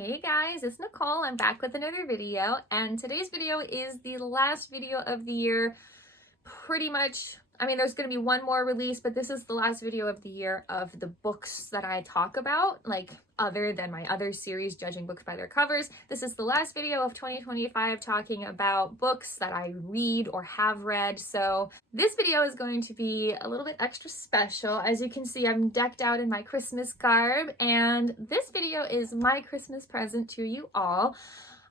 Hey guys, it's Nicole. I'm back with another video, and today's video is the last video of the year. Pretty much, there's going to be one more release, but this is the last video of the year of the books that I talk about, like other than my other series, Judging Books by Their Covers. This is the last video of 2025 talking about books that I read or have read. So this video is going to be a little bit extra special. As you can see, I'm decked out in my Christmas garb, and this video is my Christmas present to you all.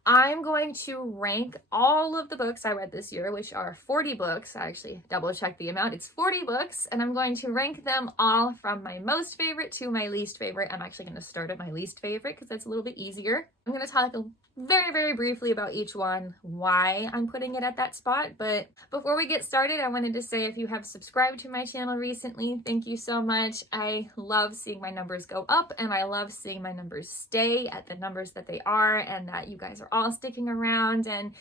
I'm going to rank all of the books I read this year, which are 40 books. I actually double checked the amount. It's 40 books, and I'm going to rank them all from my most favorite to my least favorite. I'm actually going to start at my least favorite because that's a little bit easier. I'm going to talk very, very briefly about each one, why I'm putting it at that spot. But before we get started, I wanted to say if you have subscribed to my channel recently, thank you so much. I love seeing my numbers go up, and I love seeing my numbers stay at the numbers that they are, and that you guys are all sticking around and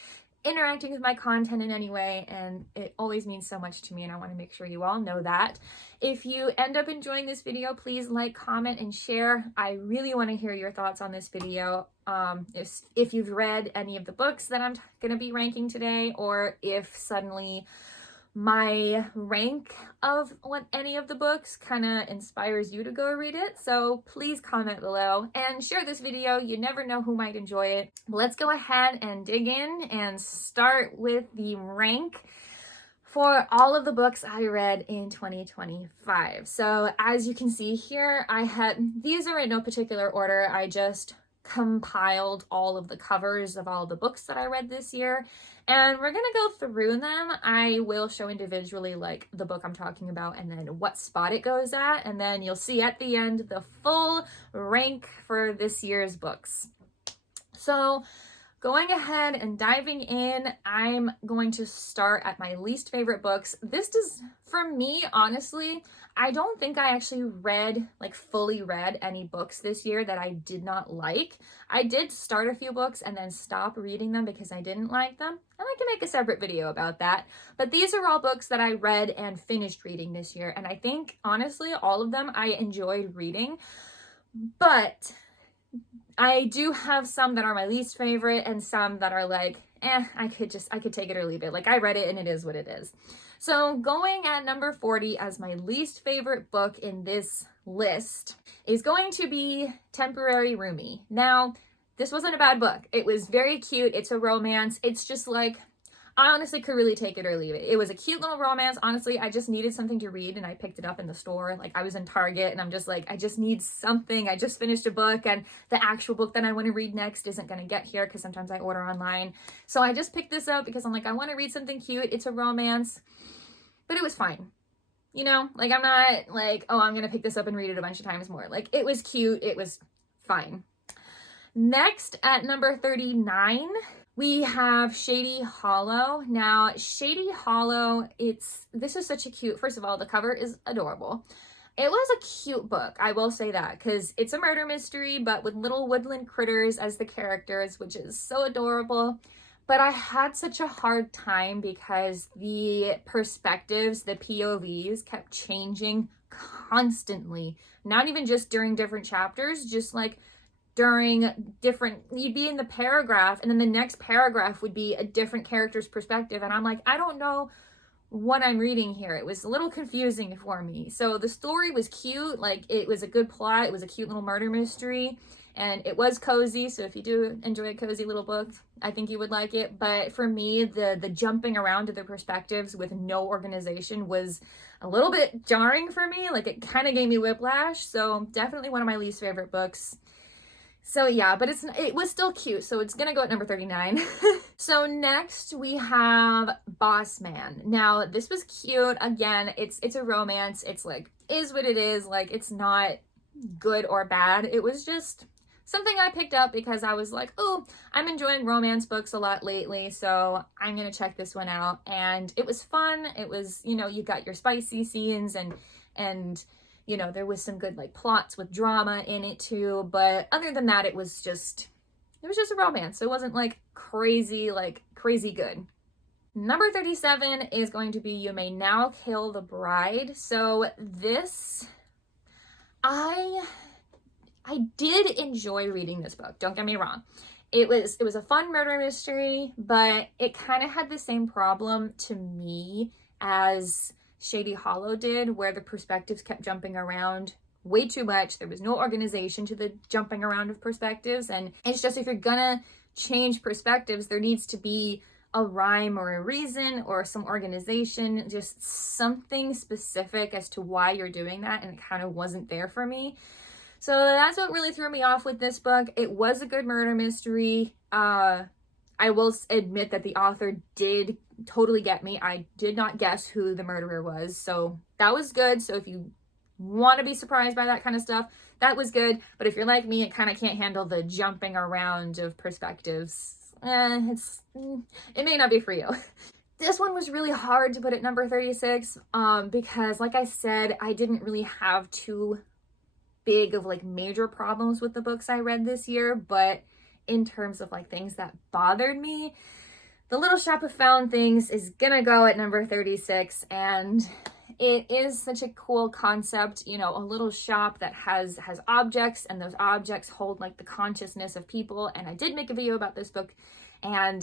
interacting with my content in any way, and it always means so much to me, and I want to make sure you all know that. If you end up enjoying this video, please like, comment, and share. I really want to hear your thoughts on this video. If you've read any of the books that I'm going to be ranking today, or if suddenly my rank of any of the books kind of inspires you to go read it. So please comment below and share this video. You never know who might enjoy it. Let's go ahead and dig in and start with the rank for all of the books I read in 2025. So as you can see here, these are in no particular order. I just compiled all of the covers of all the books that I read this year, and we're gonna go through them. I will show individually like the book I'm talking about and then what spot it goes at, and then you'll see at the end the full rank for this year's books. So going ahead and diving in, I'm going to start at my least favorite books. For me, honestly, I don't think I actually fully read any books this year that I did not like. I did start a few books and then stop reading them because I didn't like them, and I can make a separate video about that. But these are all books that I read and finished reading this year, and I think, honestly, all of them I enjoyed reading. But I do have some that are my least favorite and some that are like, I could take it or leave it. Like, I read it and it is what it is. So going at number 40 as my least favorite book in this list is going to be Temporary Roomie. Now, this wasn't a bad book. It was very cute. It's a romance. It's just like, I honestly could really take it or leave it. It was a cute little romance. Honestly, I just needed something to read, and I picked it up in the store. Like, I was in Target, and I'm just like, I just need something. I just finished a book, and the actual book that I want to read next isn't going to get here because sometimes I order online. So I just picked this up because I'm like, I want to read something cute. It's a romance, but it was fine. You know, like, I'm not like, oh, I'm going to pick this up and read it a bunch of times more. Like, it was cute. It was fine. Next, at number 39, we have Shady Hollow. Now, Shady Hollow, this is such a cute, first of all, the cover is adorable. It was a cute book, I will say that, because it's a murder mystery, but with little woodland critters as the characters, which is so adorable. But I had such a hard time because the perspectives, the POVs, kept changing constantly. Not even just during different chapters, just like you'd be in the paragraph, and then the next paragraph would be a different character's perspective, and I'm like, I don't know what I'm reading here. It was a little confusing for me. So the story was cute, like, it was a good plot, it was a cute little murder mystery, and it was cozy, so if you do enjoy a cozy little book, I think you would like it. But for me, the jumping around to the perspectives with no organization was a little bit jarring for me. Like, it kind of gave me whiplash, so definitely one of my least favorite books. So yeah, but it was still cute, so it's gonna go at number 39. So next we have Boss Man. Now, this was cute. Again, it's a romance. It's like, is what it is. Like, it's not good or bad. It was just something I picked up because I was like, oh, I'm enjoying romance books a lot lately, so I'm gonna check this one out. And it was fun. It was, you got your spicy scenes and there was some good like plots with drama in it too, but other than that, it was just a romance. It wasn't like crazy good. Number 37 is going to be You May Now Kill the Bride. So this, I I did enjoy reading this book, don't get me wrong. It was a fun murder mystery, but it kind of had the same problem to me as Shady Hollow did, where the perspectives kept jumping around way too much. There was no organization to the jumping around of perspectives, and it's just, if you're gonna change perspectives, there needs to be a rhyme or a reason or some organization, just something specific as to why you're doing that, and it kind of wasn't there for me. So that's what really threw me off with this book. It was a good murder mystery. I will admit that the author did totally get me. I did not guess who the murderer was, so that was good. So if you want to be surprised by that kind of stuff, that was good. But if you're like me and kind of can't handle the jumping around of perspectives, it may not be for you. This one was really hard to put at number 36 because, like I said, I didn't really have too big of like major problems with the books I read this year, but in terms of like things that bothered me, The Little Shop of Found Things is gonna go at number 36, and it is such a cool concept, you know, a little shop that has objects, and those objects hold like the consciousness of people. And I did make a video about this book, and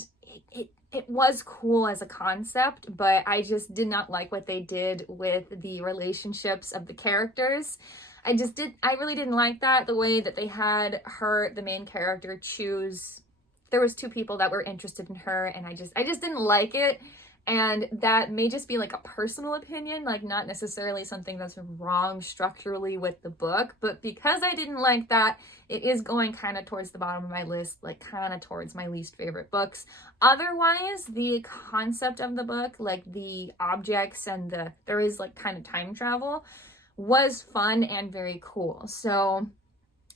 it was cool as a concept, but I just did not like what they did with the relationships of the characters. I really didn't like that, the way that they had her, the main character, choose. There was two people that were interested in her, and I just didn't like it. And that may just be like a personal opinion, like not necessarily something that's wrong structurally with the book, but because I didn't like that, it is going kind of towards the bottom of my list, like kind of towards my least favorite books. Otherwise, the concept of the book, like the objects and there is like kind of time travel, was fun and very cool. So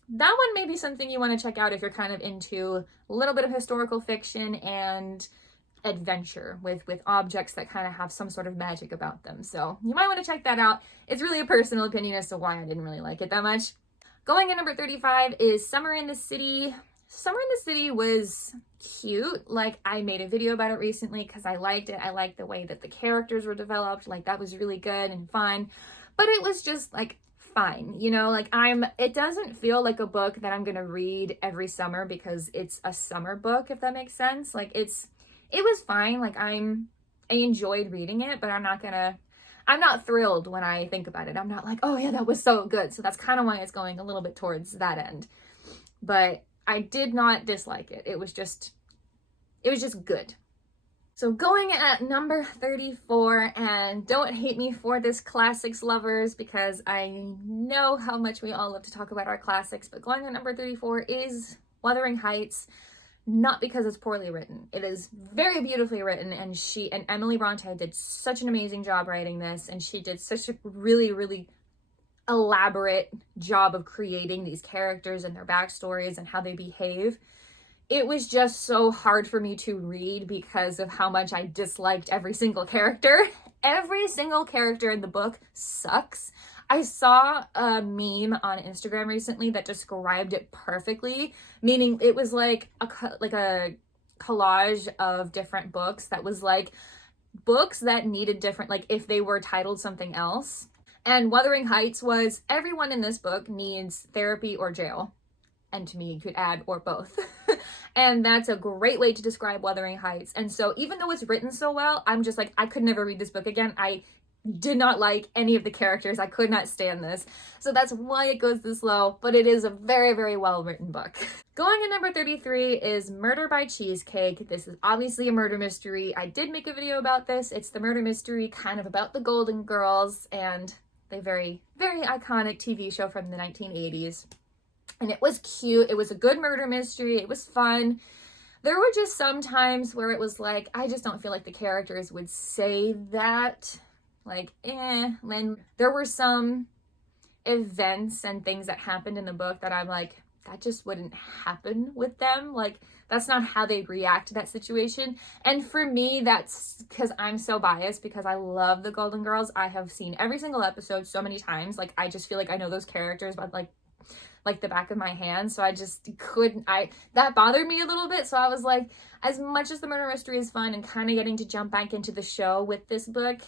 that one may be something you want to check out if you're kind of into a little bit of historical fiction and adventure with objects that kind of have some sort of magic about them. So you might want to check that out. It's really a personal opinion as to why I didn't really like it that much. Going at number 35 is Summer in the City. Summer in the City was cute. Like, I made a video about it recently because I liked it. I liked the way that the characters were developed. Like, that was really good and fun. But it was just like fine, you know, like it doesn't feel like a book that I'm gonna read every summer because it's a summer book, if that makes sense. Like, it was fine. Like, I enjoyed reading it, but I'm not thrilled when I think about it. I'm not like, oh yeah, that was so good. So that's kind of why it's going a little bit towards that end. But I did not dislike it. It was just good. So going at number 34, and don't hate me for this, classics lovers, because I know how much we all love to talk about our classics, but going at number 34 is Wuthering Heights. Not because it's poorly written. It is very beautifully written, and Emily Bronte did such an amazing job writing this, and she did such a really, really elaborate job of creating these characters and their backstories and how they behave. It was just so hard for me to read because of how much I disliked every single character. Every single character in the book sucks. I saw a meme on Instagram recently that described it perfectly, meaning it was like a collage of different books that was like books that needed different, like if they were titled something else. And Wuthering Heights was, everyone in this book needs therapy or jail. And to me, you could add or both. And that's a great way to describe Wuthering Heights. And so even though it's written so well, I'm just like, I could never read this book again. I did not like any of the characters. I could not stand this. So that's why it goes this low, but it is a very, very well written book. Going at number 33 is Murder by Cheesecake. This is obviously a murder mystery. I did make a video about this. It's the murder mystery kind of about the Golden Girls and the very, very iconic TV show from the 1980s. And it was cute. It was a good murder mystery. It was fun. There were just some times where it was like, I just don't feel like the characters would say that. Like, When there were some events and things that happened in the book that I'm like, that just wouldn't happen with them. Like, that's not how they'd react to that situation. And for me, that's because I'm so biased because I love the Golden Girls. I have seen every single episode so many times. Like, I just feel like I know those characters, but like the back of my hand. So I just that bothered me a little bit. So I was like, as much as the murder mystery is fun and kind of getting to jump back into the show with this book,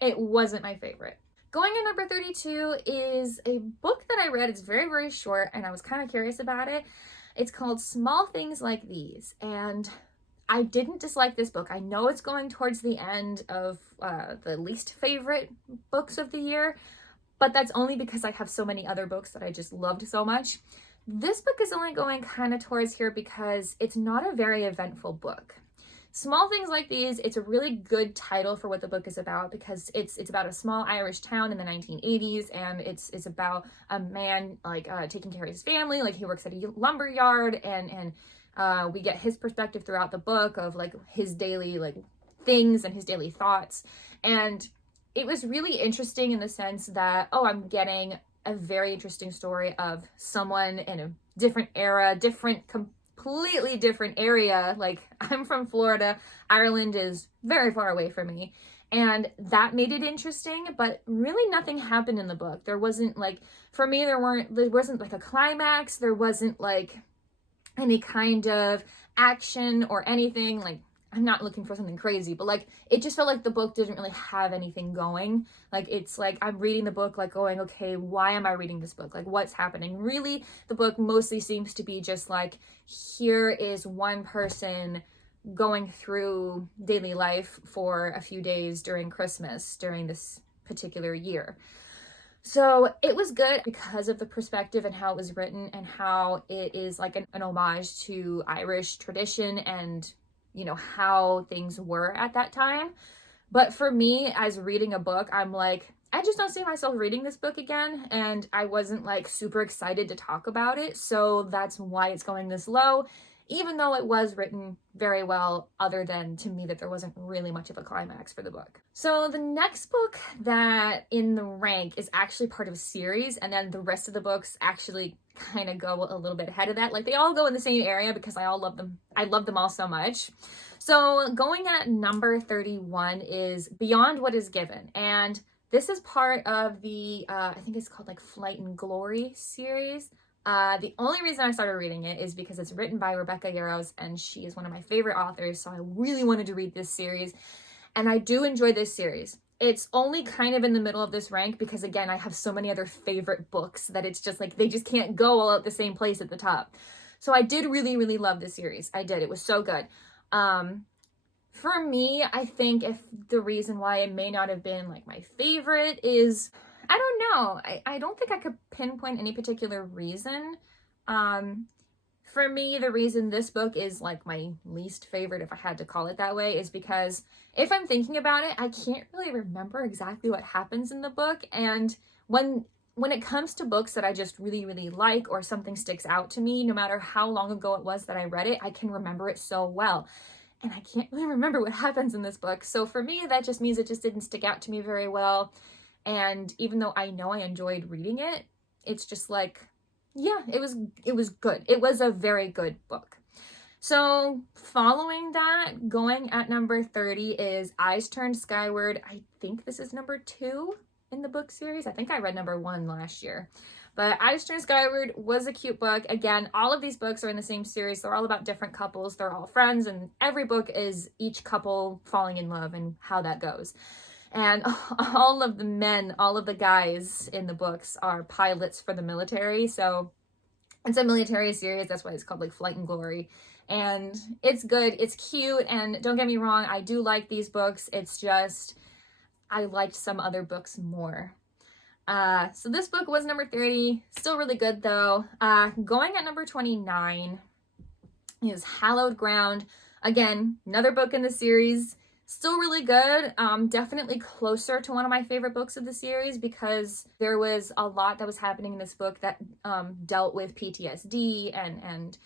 it wasn't my favorite. Going at number 32 is a book that I read. It's very, very short, and I was kind of curious about it. It's called Small Things Like These, and I didn't dislike this book. I know it's going towards the end of the least favorite books of the year, but that's only because I have so many other books that I just loved so much. This book is only going kind of towards here because it's not a very eventful book. Small Things Like These, it's a really good title for what the book is about because it's about a small Irish town in the 1980s, and it's about a man taking care of his family. Like, he works at a lumber yard, and we get his perspective throughout the book of like his daily things and his daily thoughts. And it was really interesting in the sense that, I'm getting a very interesting story of someone in a different era, completely different area. Like, I'm from Florida. Ireland is very far away from me. And that made it interesting, but really nothing happened in the book. There wasn't for me, there wasn't a climax. There wasn't any kind of action or anything. I'm not looking for something crazy, but it just felt like the book didn't really have anything going. It's I'm reading the book going, okay, why am I reading this book? What's happening? Really, the book mostly seems to be just here is one person going through daily life for a few days during Christmas, during this particular year. So it was good because of the perspective and how it was written and how it is an homage to Irish tradition and how things were at that time. But for me, as reading a book, I'm I just don't see myself reading this book again, and I wasn't super excited to talk about it, so that's why it's going this low, even though it was written very well, other than to me that there wasn't really much of a climax for the book. So the next book that in the rank is actually part of a series, and then the rest of the books actually kind of go a little bit ahead of that. They all go in the same area because I love them. I love them all so much. So going at number 31 is Beyond What Is Given, and this is part of the I think it's called Flight and Glory series. The only reason I started reading it is because it's written by Rebecca Yarros, and she is one of my favorite authors, so I really wanted to read this series, and I do enjoy this series. It's only kind of in the middle of this rank because, again, I have so many other favorite books that it's just they just can't go all at the same place at the top. So I did really, really love this series. I did. It was so good. For me, I think if the reason why it may not have been my favorite is, I don't know. I don't think I could pinpoint any particular reason. For me, the reason this book is my least favorite, if I had to call it that way, is because if I'm thinking about it, I can't really remember exactly what happens in the book. And when it comes to books that I just really, really like, or something sticks out to me, no matter how long ago it was that I read it, I can remember it so well. And I can't really remember what happens in this book. So for me, that just means it just didn't stick out to me very well. And even though I know I enjoyed reading it, it's just yeah, it was good. It was a very good book. So following that, going at number 30 is Eyes Turned Skyward. I think this is number 2 in the book series. I think I read number 1 last year. But Eyes Turned Skyward was a cute book. Again, all of these books are in the same series. They're all about different couples. They're all friends, and every book is each couple falling in love and how that goes. And all of the men, all of the guys in the books are pilots for the military. So it's a military series. That's why it's called Flight and Glory. And it's good. It's cute. And don't get me wrong, I do like these books. It's just, I liked some other books more. So this book was number 30. Still really good though. Going at number 29 is Hallowed Ground. Again, another book in the series. Still really good. Definitely closer to one of my favorite books of the series because there was a lot that was happening in this book that dealt with PTSD and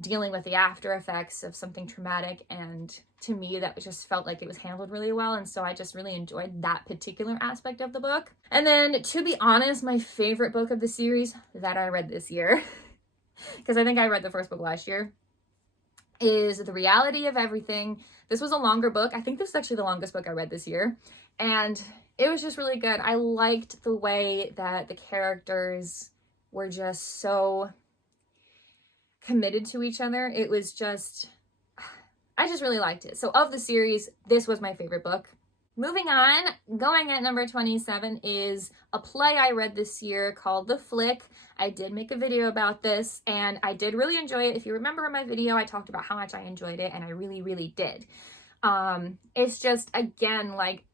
dealing with the after effects of something traumatic. And to me, that just felt like it was handled really well. And so I just really enjoyed that particular aspect of the book. And then, to be honest, my favorite book of the series that I read this year, because I think I read the first book last year, is The Reality of Everything. This was a longer book. I think this is actually the longest book I read this year. And it was just really good. I liked the way that the characters were just so committed to each other. It was just, I just really liked it. So of the series, this was my favorite book. Moving on, going at number 27 is a play I read this year called The Flick. I did make a video about this and I did really enjoy it. If you remember in my video, I talked about how much I enjoyed it, and I really, really did. It's just, again, like,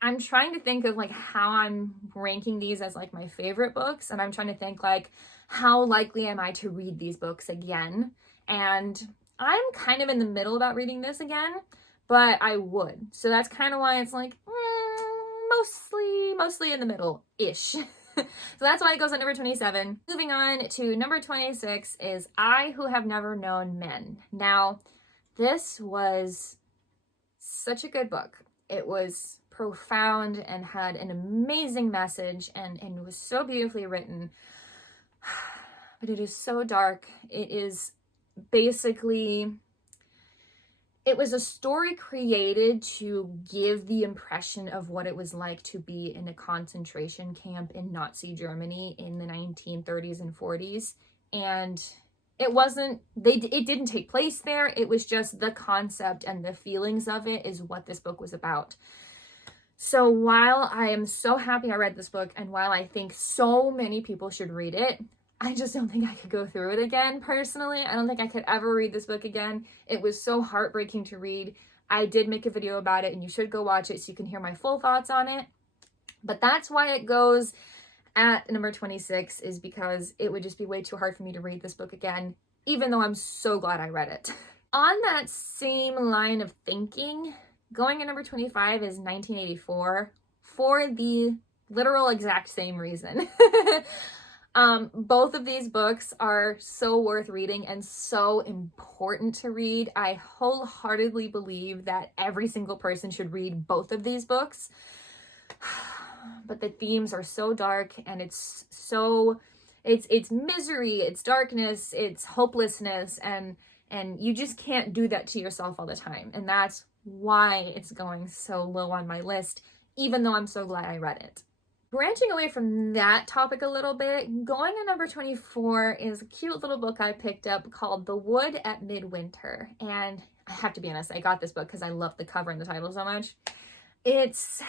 I'm trying to think of like how I'm ranking these as like my favorite books, and I'm trying to think like how likely am I to read these books again. And I'm kind of in the middle about reading this again, but I would. So that's kind of why it's like mostly in the middle-ish. So that's why it goes at number 27. Moving on to number 26 is I Who Have Never Known Men. Now, this was such a good book. It was profound and had an amazing message and was so beautifully written. But it is so dark. It is basically, it was a story created to give the impression of what it was like to be in a concentration camp in Nazi Germany in the 1930s and 40s. And it didn't take place there. It was just the concept and the feelings of it is what this book was about. So while I am so happy I read this book, and while I think so many people should read it, I just don't think I could go through it again, personally. I don't think I could ever read this book again. It was so heartbreaking to read. I did make a video about it, and you should go watch it so you can hear my full thoughts on it. But that's why it goes at number 26, is because it would just be way too hard for me to read this book again, even though I'm so glad I read it. On that same line of thinking, going at number 25 is 1984 for the literal exact same reason. Both of these books are so worth reading and so important to read. I wholeheartedly believe that every single person should read both of these books. But the themes are so dark, and it's misery, it's darkness, it's hopelessness, and you just can't do that to yourself all the time. And that's why it's going so low on my list, even though I'm so glad I read it. Branching away from that topic a little bit, going to number 24 is a cute little book I picked up called The Wood at Midwinter. And I have to be honest, I got this book because I love the cover and the title so much. It's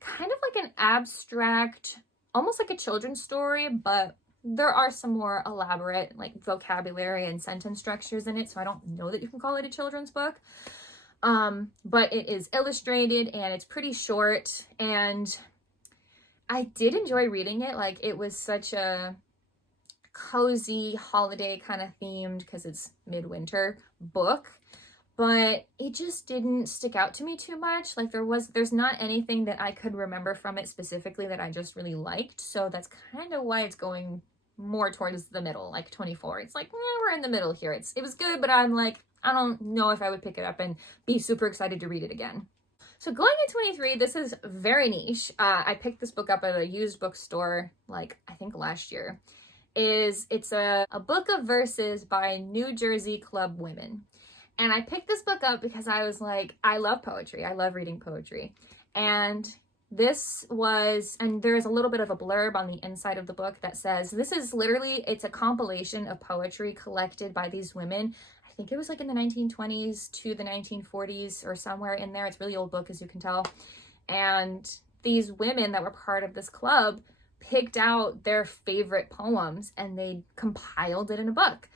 kind of like an abstract, almost like a children's story, but there are some more elaborate like vocabulary and sentence structures in it, so I don't know that you can call it a children's book. But it is illustrated and it's pretty short, and I did enjoy reading it. Like, it was such a cozy holiday kind of themed, because it's midwinter book, but it just didn't stick out to me too much. Like, there's not anything that I could remember from it specifically that I just really liked. So that's kind of why it's going more towards the middle, like 24. It's like, we're in the middle here. It was good, but I'm like, I don't know if I would pick it up and be super excited to read it again. So going at 23, this is very niche. I picked this book up at a used bookstore, like, I think last year. It's a book of verses by New Jersey Club women. And I picked this book up because I was like, I love poetry. I love reading poetry. And there's a little bit of a blurb on the inside of the book that says, it's a compilation of poetry collected by these women. I think it was like in the 1920s to the 1940s or somewhere in there. It's a really old book, as you can tell. And these women that were part of this club picked out their favorite poems and they compiled it in a book.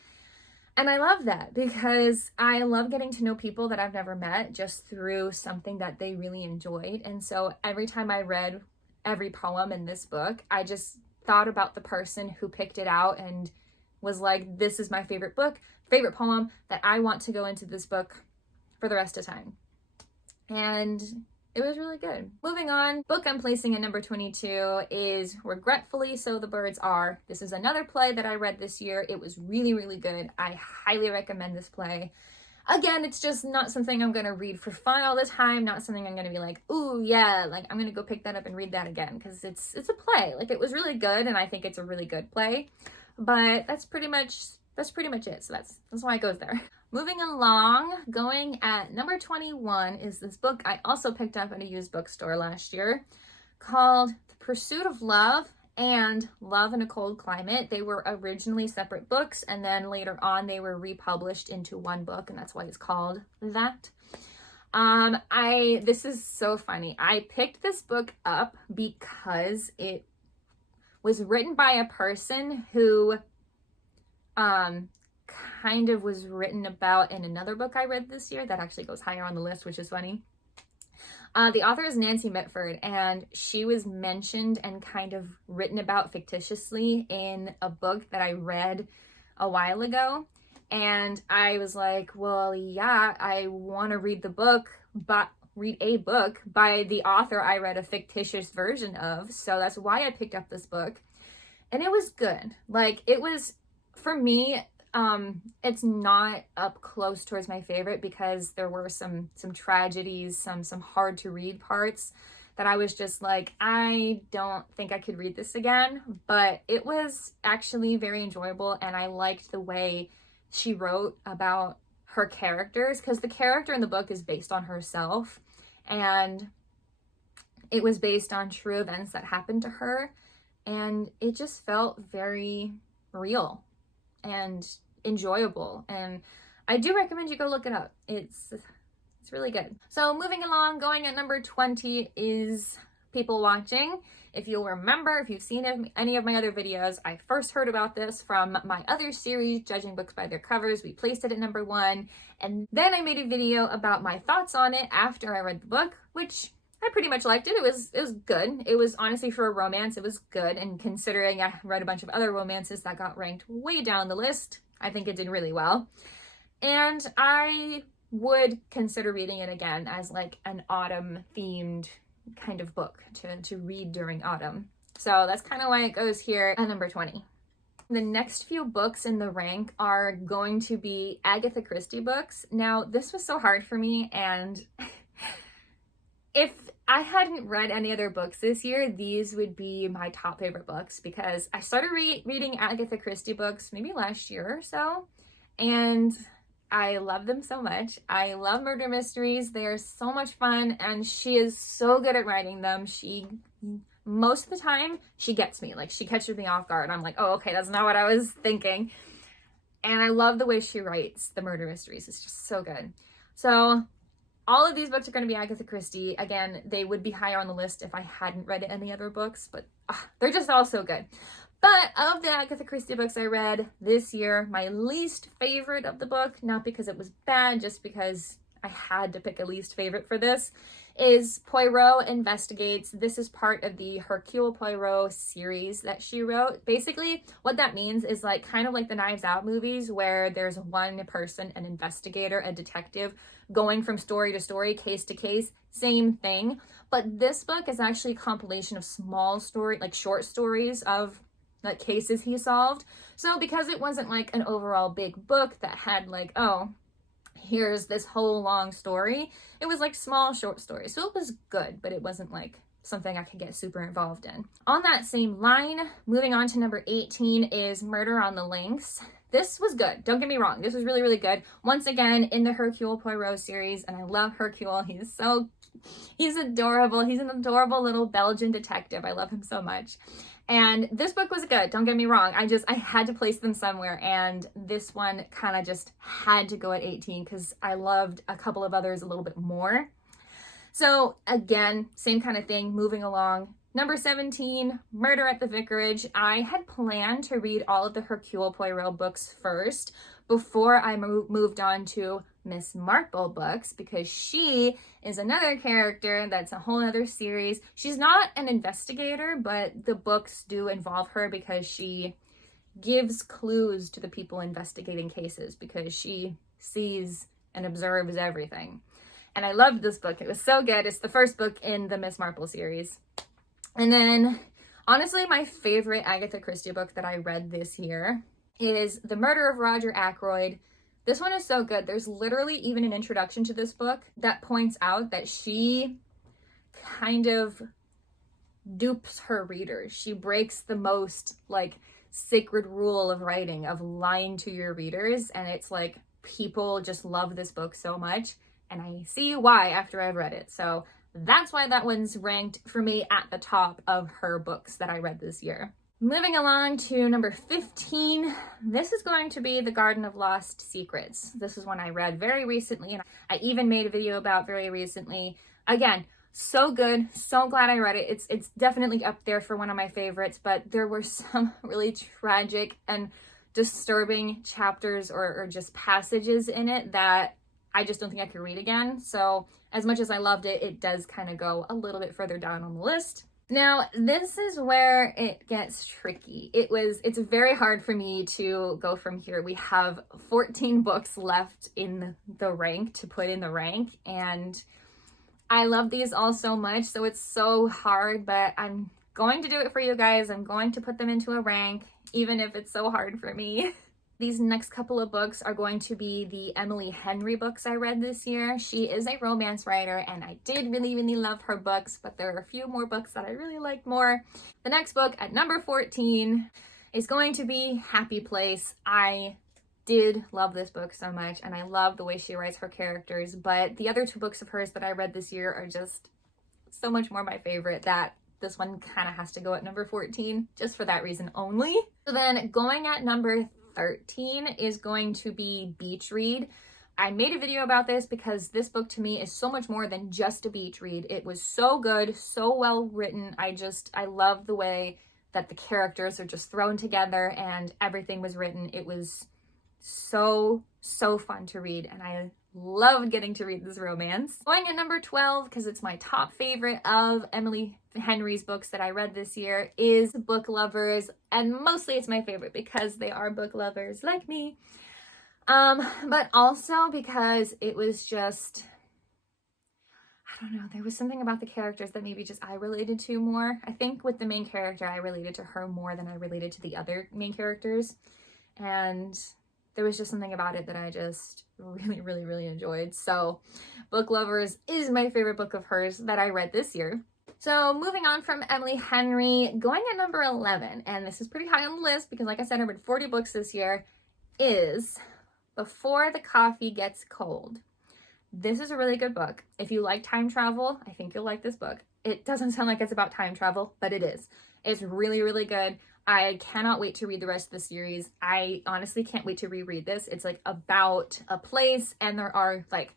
And I love that, because I love getting to know people that I've never met just through something that they really enjoyed. And so every time I read every poem in this book, I just thought about the person who picked it out and was like, this is my favorite poem that I want to go into this book for the rest of time. And it was really good. Moving on, book I'm placing at number 22 is Regretfully So the Birds Are. This is another play that I read this year. It was really, really good. I highly recommend this play. Again, it's just not something I'm going to read for fun all the time, not something I'm going to be like, ooh, yeah, like I'm going to go pick that up and read that again, because it's a play. Like, it was really good, and I think it's a really good play. But that's pretty much it. So that's why it goes there. Moving along, going at number 21 is this book I also picked up at a used bookstore last year called The Pursuit of Love and Love in a Cold Climate. They were originally separate books, and then later on they were republished into one book, and that's why it's called that. This is so funny. I picked this book up because it was written by a person who kind of was written about in another book I read this year that actually goes higher on the list, which is funny. The author is Nancy Mitford, and she was mentioned and kind of written about fictitiously in a book that I read a while ago. And I was like, well, yeah, I want to read the book, but read a book by the author I read a fictitious version of. So that's why I picked up this book. And it was good. Like, it was, for me, it's not up close towards my favorite because there were some tragedies, some hard to read parts that I was just like, I don't think I could read this again. But it was actually very enjoyable, and I liked the way she wrote about her characters, because the character in the book is based on herself, and it was based on true events that happened to her, and it just felt very real and enjoyable, and I do recommend you go look it up. It's really good. So moving along, going at number 20 is People Watching. If you'll remember, if you've seen any of my other videos, I first heard about this from my other series, Judging Books by Their Covers. We placed it at number 1, and then I made a video about my thoughts on it after I read the book, which I pretty much liked it. It was good. It was, honestly, for a romance, it was good, and considering I read a bunch of other romances that got ranked way down the list, I think it did really well. And I would consider reading it again as like an autumn themed kind of book to read during autumn. So that's kind of why it goes here at number 20. The next few books in the rank are going to be Agatha Christie books. Now, this was so hard for me, and if I hadn't read any other books this year, these would be my top favorite books, because I started reading Agatha Christie books maybe last year or so, and I love them so much. I love murder mysteries. They are so much fun, and she is so good at writing them. Most of the time, she gets me. Like, she catches me off guard. I'm like, oh, okay, that's not what I was thinking. And I love the way she writes the murder mysteries. It's just so good. So all of these books are going to be Agatha Christie. Again, they would be higher on the list if I hadn't read any other books, but they're just all so good. But of the Agatha Christie books I read this year, my least favorite of the book, not because it was bad, just because I had to pick a least favorite for this, is Poirot Investigates. This is part of the Hercule Poirot series that she wrote. Basically, what that means is like kind of like the Knives Out movies, where there's one person, an investigator, a detective, going from story to story, case to case, same thing. But this book is actually a compilation of small story, like short stories of like cases he solved. So because it wasn't like an overall big book that had like, oh, here's this whole long story, it was like small short stories. So it was good, but it wasn't like something I could get super involved in. On that same line, moving on to number 18 is Murder on the Links. This was good. Don't get me wrong. This was really, really good. Once again, in the Hercule Poirot series, and I love Hercule. He's adorable. He's an adorable little Belgian detective. I love him so much. And this book was good, don't get me wrong. I had to place them somewhere, and this one kind of just had to go at 18 because I loved a couple of others a little bit more. So again, same kind of thing, moving along. Number 17, Murder at the Vicarage. I had planned to read all of the Hercule Poirot books first before I moved on to Miss Marple books, because she is another character that's a whole other series. She's not an investigator, but the books do involve her because she gives clues to the people investigating cases, because she sees and observes everything. And I loved this book. It was so good. It's the first book in the Miss Marple series. And then, honestly, my favorite Agatha Christie book that I read this year is The Murder of Roger Ackroyd. This one is so good. There's literally even an introduction to this book that points out that she kind of dupes her readers. She breaks the most, like, sacred rule of writing, of lying to your readers. And it's like, people just love this book so much. And I see why after I've read it. So that's why that one's ranked for me at the top of her books that I read this year. Moving along to number 15, this is going to be The Garden of Lost Secrets. This is one I read very recently, and I even made a video about very recently. Again, so good, so glad I read it. It's definitely up there for one of my favorites, but there were some really tragic and disturbing chapters or just passages in it that I just don't think I could read again. So as much as I loved it, it does kind of go a little bit further down on the list. Now, this is where it gets tricky. It's very hard for me to go from here. We have 14 books left in the rank to put in the rank, and I love these all so much, so it's so hard, but I'm going to do it for you guys. I'm going to put them into a rank, even if it's so hard for me. These next couple of books are going to be the Emily Henry books I read this year. She is a romance writer, and I did really, really love her books, but there are a few more books that I really like more. The next book at number 14 is going to be Happy Place. I did love this book so much, and I love the way she writes her characters, but the other two books of hers that I read this year are just so much more my favorite that this one kind of has to go at number 14, just for that reason only. So then going at number 13 is going to be Beach Read. I made a video about this because this book to me is so much more than just a beach read. It was so good, so well written. I love the way that the characters are just thrown together and everything was written. It was so fun to read, and I love getting to read this romance. Going at number 12, because it's my top favorite of Emily Henry's books that I read this year, is Book Lovers, and mostly it's my favorite because they are book lovers like me, but also because it was just, I don't know, there was something about the characters that maybe just I related to more. I think with the main character, I related to her more than I related to the other main characters, and there was just something about it that I just really enjoyed. So Book Lovers is my favorite book of hers that I read this year. So moving on from Emily Henry, going at number 11, and this is pretty high on the list because like I said, I read 40 books this year, is Before the Coffee Gets Cold. This is a really good book. If you like time travel, I think you'll like this book. It doesn't sound like it's about time travel, but it is. It's really good. I cannot wait to read the rest of the series. I honestly can't wait to reread this. It's like about a place, and there are like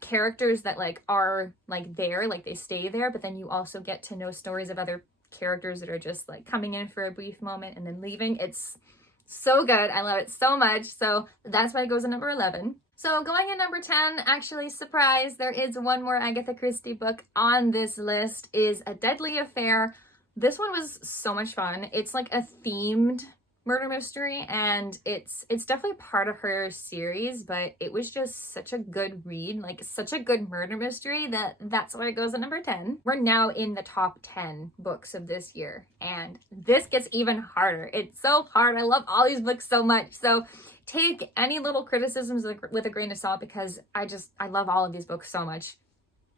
characters that like are like there, like they stay there, but then you also get to know stories of other characters that are just like coming in for a brief moment and then leaving. It's so good. I love it so much. So that's why it goes at number 11. So going at number 10, actually, surprise, there is one more Agatha Christie book on this list, is A Deadly Affair. This one was so much fun. It's like a themed murder mystery, and it's definitely part of her series, but it was just such a good read, like such a good murder mystery that's why it goes at number 10. We're now in the top 10 books of this year, and this gets even harder. It's so hard. I love all these books so much. So take any little criticisms with a grain of salt because I love all of these books so much.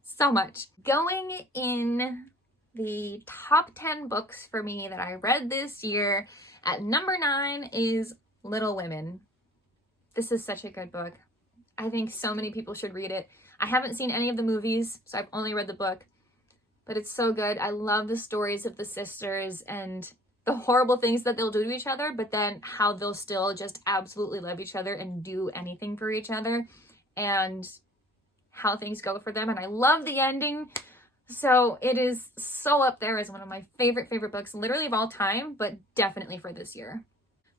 So much. Going in the top 10 books for me that I read this year, at number 9 is Little Women. This is such a good book. I think so many people should read it. I haven't seen any of the movies, so I've only read the book, but it's so good. I love the stories of the sisters and the horrible things that they'll do to each other, but then how they'll still just absolutely love each other and do anything for each other, and how things go for them. And I love the ending. So it is so up there as one of my favorite books, literally of all time, but definitely for this year.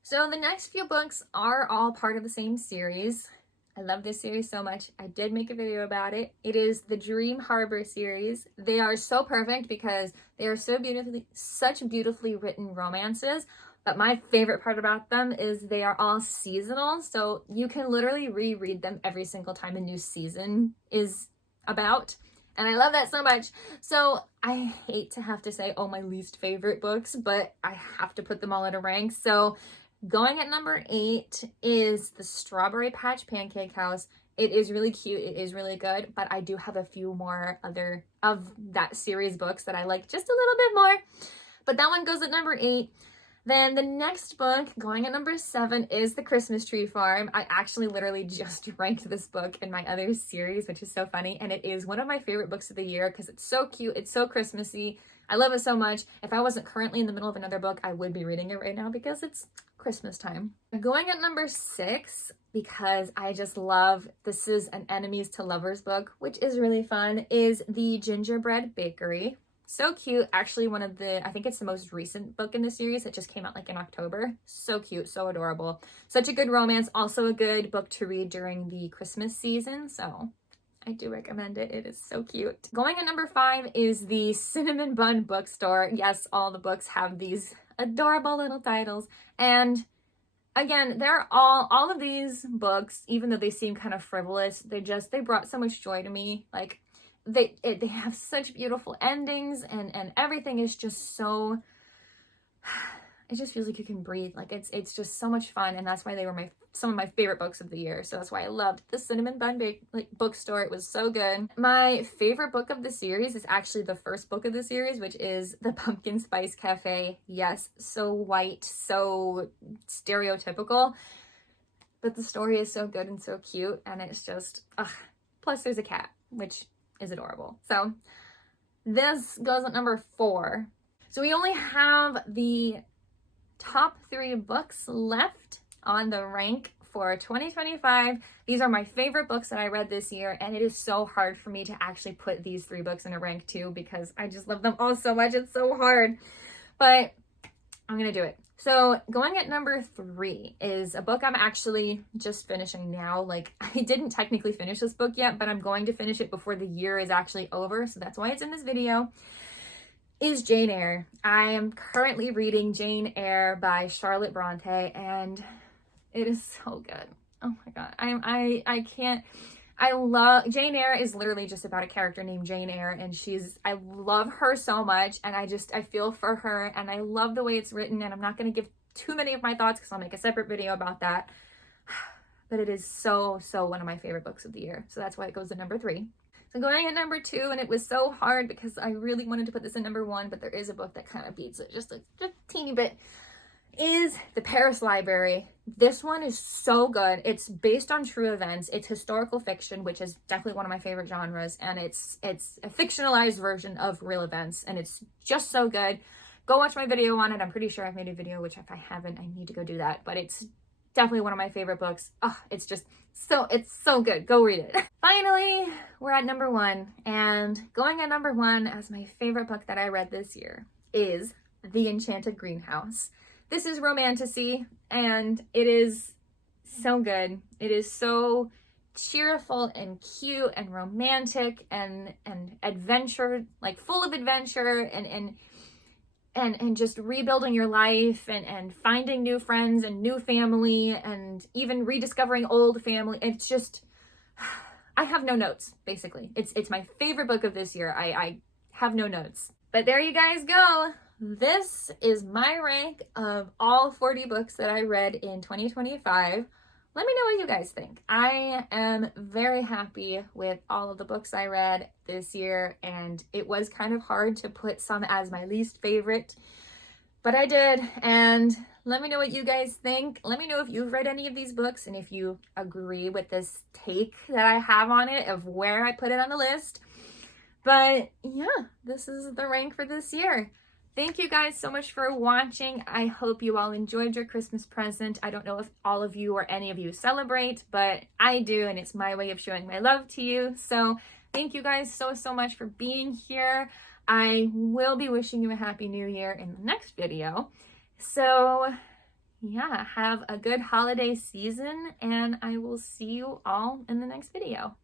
So the next few books are all part of the same series. I love this series so much. I did make a video about it. It is the Dream Harbor series. They are so perfect because they are such beautifully written romances. But my favorite part about them is they are all seasonal. So you can literally reread them every single time a new season is about. And I love that so much. So I hate to have to say, oh, my least favorite books, but I have to put them all in a rank. So going at number 8 is The Strawberry Patch Pancake House. It is really cute. It is really good. But I do have a few more other of that series books that I like just a little bit more. But that one goes at number 8. Then the next book, going at number 7, is The Christmas Tree Farm. I actually literally just ranked this book in my other series, which is so funny. And it is one of my favorite books of the year because it's so cute. It's so Christmassy. I love it so much. If I wasn't currently in the middle of another book, I would be reading it right now because it's Christmas time. Going at number 6, because I just love, this is an enemies to lovers book, which is really fun, is The Gingerbread Bakery. So cute. Actually, one of the, I think it's the most recent book in the series. It just came out like in October. So cute, so adorable. Such a good romance. Also a good book to read during the Christmas season. So I do recommend it. It is so cute. Going at number 5 is The Cinnamon Bun Bookstore. Yes, all the books have these adorable little titles. And again, they're all of these books, even though they seem kind of frivolous, they brought so much joy to me. Like, they have such beautiful endings, and everything is just so, it just feels like you can breathe. Like, it's just so much fun, and that's why they were some of my favorite books of the year. So that's why I loved The Cinnamon Bun Bookstore. It was so good. My favorite book of the series is actually the first book of the series, which is The Pumpkin Spice Cafe. Yes, so white, so stereotypical, but the story is so good and so cute, and it's just, plus there's a cat, which is adorable. So this goes at number 4. So we only have the top 3 books left on the rank for 2025. These are my favorite books that I read this year, and it is so hard for me to actually put these 3 books in a rank too because I just love them all so much. It's so hard, but I'm gonna do it. So going at number 3 is a book I'm actually just finishing now. Like, I didn't technically finish this book yet, but I'm going to finish it before the year is actually over. So that's why it's in this video, is Jane Eyre. I am currently reading Jane Eyre by Charlotte Bronte, and it is so good. Oh my God. I can't, I love, Jane Eyre is literally just about a character named Jane Eyre, and I love her so much, and I feel for her, and I love the way it's written, and I'm not going to give too many of my thoughts because I'll make a separate video about that, but it is so one of my favorite books of the year, so that's why it goes to number 3. So going at number 2, and it was so hard because I really wanted to put this in number 1, but there is a book that kind of beats it just a teeny bit, is The Paris Library. This one is so good. It's based on true events. It's historical fiction, which is definitely one of my favorite genres, and it's a fictionalized version of real events, and it's just so good. Go watch my video on it. I'm pretty sure I've made a video, which if I haven't, I need to go do that, but it's definitely one of my favorite books. It's just it's so good. Go read it. Finally, we're at number 1, and going at number 1 as my favorite book that I read this year is The Enchanted Greenhouse. This is romantasy, and it is so good. It is so cheerful and cute and romantic and adventure, like full of adventure and just rebuilding your life and finding new friends and new family and even rediscovering old family. It's just, I have no notes, basically. It's my favorite book of this year. I have no notes. But there you guys go. This is my rank of all 40 books that I read in 2025. Let me know what you guys think. I am very happy with all of the books I read this year, and it was kind of hard to put some as my least favorite, but I did. And let me know what you guys think. Let me know if you've read any of these books and if you agree with this take that I have on it of where I put it on the list. But yeah, this is the rank for this year. Thank you guys so much for watching. I hope you all enjoyed your Christmas present. I don't know if all of you or any of you celebrate, but I do, and it's my way of showing my love to you. So thank you guys so much for being here. I will be wishing you a happy new year in the next video. So yeah, have a good holiday season, and I will see you all in the next video.